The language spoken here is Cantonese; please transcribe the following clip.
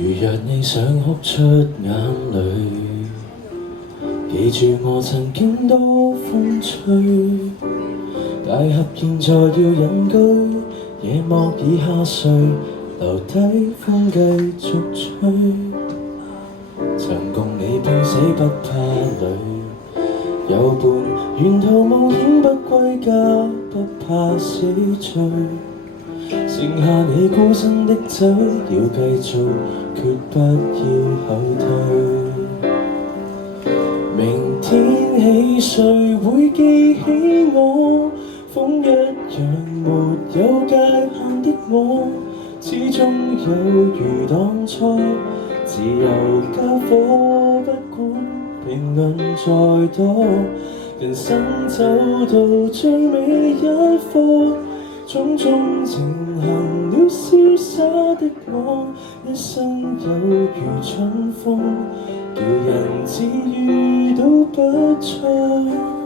如若你想哭出眼淚，記住我曾經多風趣。大俠現在要隱居，夜幕已下垂，留低風繼續吹。曾共你拼死不怕累，有伴沿途冒險不歸家，不怕死罪。剩下你孤身的走，要繼續，決不要後退。明天起誰會記起我？風一樣沒有界限的我，始終有如當初，自由交火，不管評論再多。人生走到最尾一課，種種情行了瀟灑的我，一生有如春風，叫人自愈都不錯。